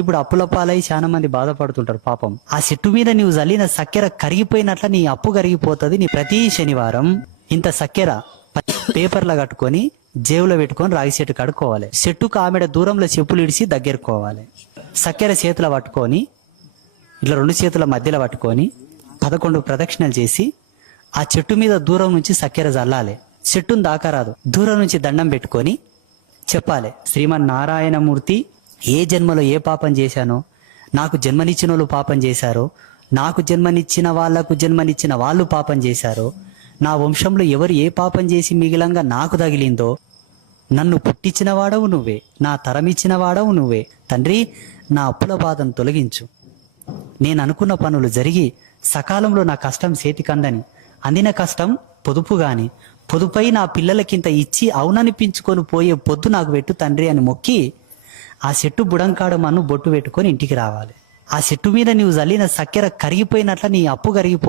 ఇప్పుడు అప్పుల పాలై చాలా మంది బాధపడుతుంటారు పాపం. ఆ చెట్టు మీద నీవు చల్లిన చక్కెర కరిగిపోయినట్ల నీ అప్పు కరిగిపోతుంది. నీ ప్రతి శనివారం ఇంత చక్కెర పేపర్లో కట్టుకొని జేబులో పెట్టుకొని రాగి చెట్టు కడుక్కోవాలి. చెట్టుకు ఆమెడ దూరంలో చెప్పులు ఇడిచి దగ్గరకోవాలి. చక్కెర చేతుల పట్టుకొని ఇట్లా 2 చేతుల మధ్యలో పట్టుకొని 11 ప్రదక్షిణలు చేసి ఆ చెట్టు మీద దూరం నుంచి చక్కెర చల్లాలి. చెట్టును దాకరాదు, దూరం నుంచి దండం పెట్టుకొని చెప్పాలి, శ్రీమన్నారాయణమూర్తి ఏ జన్మలో ఏ పాపం చేశానో, నాకు జన్మనిచ్చిన వాళ్ళు పాపం చేశారో, నాకు జన్మనిచ్చిన వాళ్లకు జన్మనిచ్చిన వాళ్ళు పాపం చేశారో, నా వంశంలో ఎవరు ఏ పాపం చేసి మిగిలంగా నాకు తగిలిందో, నన్ను పుట్టించిన వాడవు నువ్వే, నా తరమిచ్చిన వాడవు నువ్వే. తండ్రి, నా అప్పుల బాధను తొలగించు. నేను అనుకున్న పనులు జరిగి సకాలంలో నా కష్టం చేతికందని, అందిన కష్టం పొదుపు గాని, పొదుపై నా పిల్లలకింత ఇచ్చి అవుననిపించుకొని పోయే పొద్దు నాకు పెట్టు తండ్రి అని మొక్కి ఆ చెట్టు బుడంకాడు మన్ను బొట్టు పెట్టుకొని ఇంటికి రావాలి. ఆ చెట్టు మీద నీవు చల్లిన చక్కెర కరిగిపోయినట్ల నీ అప్పు కరిగిపోతుంది.